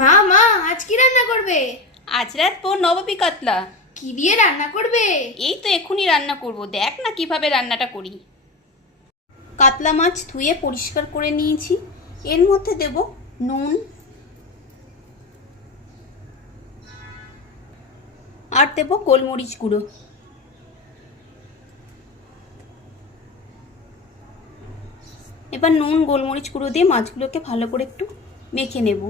মা মা আজ কি রান্না করবে? আজ রাত পর নবাবী কাতলা। কি দিয়ে রান্না করবে? এই তো এখনই রান্না করব, দেখ না কিভাবে রান্নাটা করি। কাতলা মাছ ধুয়ে পরিষ্কার করে নিয়েছি। এর মধ্যে দেব নুন আর দেব গোলমরিচ গুঁড়ো। এবার নুন গোলমরিচ গুঁড়ো দিয়ে মাছগুলোকে ভালো করে একটু মেখে নেব।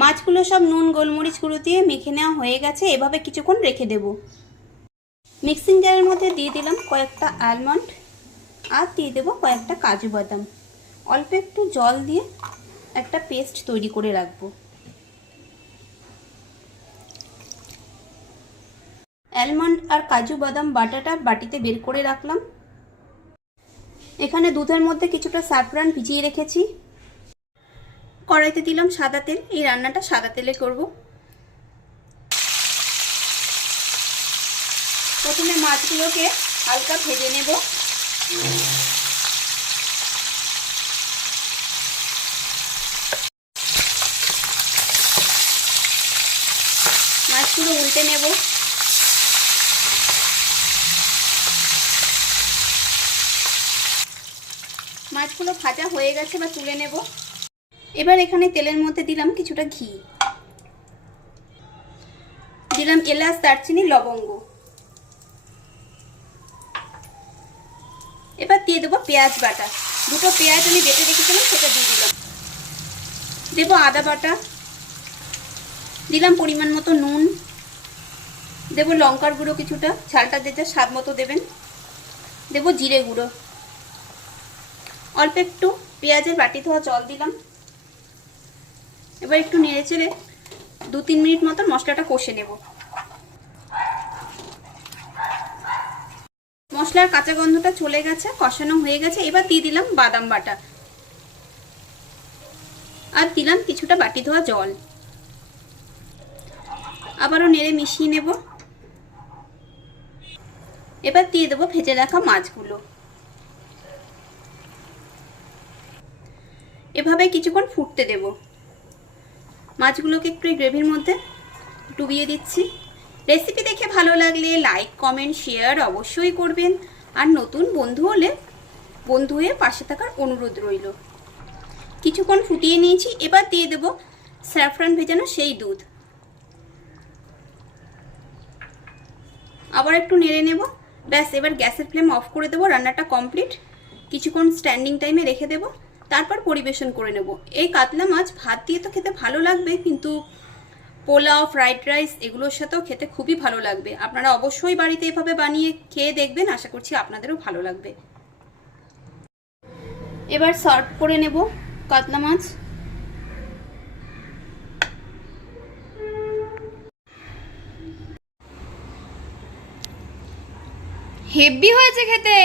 মাছগুলো সব নুন গোলমরিচ গুঁড়ো দিয়ে মেখে নেওয়া হয়ে গেছে। এভাবে কিছুক্ষণ রেখে দেব। মিক্সিং জারের মধ্যে দিয়ে দিলাম কয়েকটা আলমন্ড আর দিয়ে দেবো কয়েকটা কাজু বাদাম। অল্প একটু জল দিয়ে একটা পেস্ট তৈরি করে রাখবো। আলমন্ড আর কাজু বাদাম বাটাটা বাটিতে বের করে রাখলাম। এখানে দুধের মধ্যে কিছুটা স্যাফরান ভিজিয়ে রেখেছি। কড়াইতে দিলাম সাদা তেল। এই রান্নাটা সাদা তেলে করব। প্রথমে মাছগুলোকে হালকা ভেজে নেব। মাছগুলো উল্টে নেব। মাছগুলো ভাজা হয়ে গেছে, বা তুলে নেব। এবার এখানে তেলের মধ্যে দিলাম কিছুটা ঘি, দিলাম এলাচ দারচিনি লবঙ্গ। এবার দিয়ে দেবো পেঁয়াজ বাটা। দুটো পেঁয়াজ আমি বেটে রেখেছিলাম, সেটা দিয়ে দিলাম। দেবো আদা বাটা, দিলাম পরিমাণ মতো নুন, দেবো লঙ্কার গুঁড়ো কিছুটা, ঝালটা যে যা স্বাদ মতো দেবেন। দেবো জিরে গুঁড়ো, অল্প একটু পেঁয়াজের বাটি ধোয়া জল দিলাম। এবার একটু নেড়ে চেড়ে 2-3 মিনিট মতো মশলাটা কষে নেব। মশলার কাঁচা গন্ধটা চলে গেছে, কষানো হয়ে গেছে। এবার দিয়ে দিলাম বাদাম বাটা আর দিলাম কিছুটা বাটি ধোয়া জল। আবারও নেড়ে মিশিয়ে নেব। এবার দিয়ে দেবো ভেজে রাখা মাছগুলো। এভাবে কিছুক্ষণ ফুটতে দেব। মাছগুলোকে একটু গ্রেভির মধ্যে ডুবিয়ে দিচ্ছি। রেসিপি দেখে ভালো লাগলে লাইক কমেন্ট শেয়ার অবশ্যই করবেন। আর নতুন বন্ধু হলে বন্ধু হয়ে পাশে থাকার অনুরোধ রইল। কিছুক্ষণ ফুটিয়ে নিয়েছি। এবার দিয়ে দেব স্যাফরান ভেজানো সেই দুধ। আবার একটু নেড়ে নেব। ব্যাস, এবার গ্যাসের ফ্লেম অফ করে দেবো। রান্নাটা কমপ্লিট। কিছুক্ষণ স্ট্যান্ডিং টাইমে রেখে দেব, তারপর পরিবেশন করে নেব। এই কাতলা মাছ ভাত দিয়ে তো খেতে ভালো লাগবে, কিন্তু পোলাও ফ্রাইড রাইস এগুলোর সাথেও খেতে খুবই ভালো লাগবে। আপনারা অবশ্যই বাড়িতে এভাবে বানিয়ে খেয়ে দেখবেন, আশা করছি আপনাদেরও ভালো লাগবে। এবার সার্ভ করে নেব কাতলা মাছ। হেভি হয়েছে খেতে।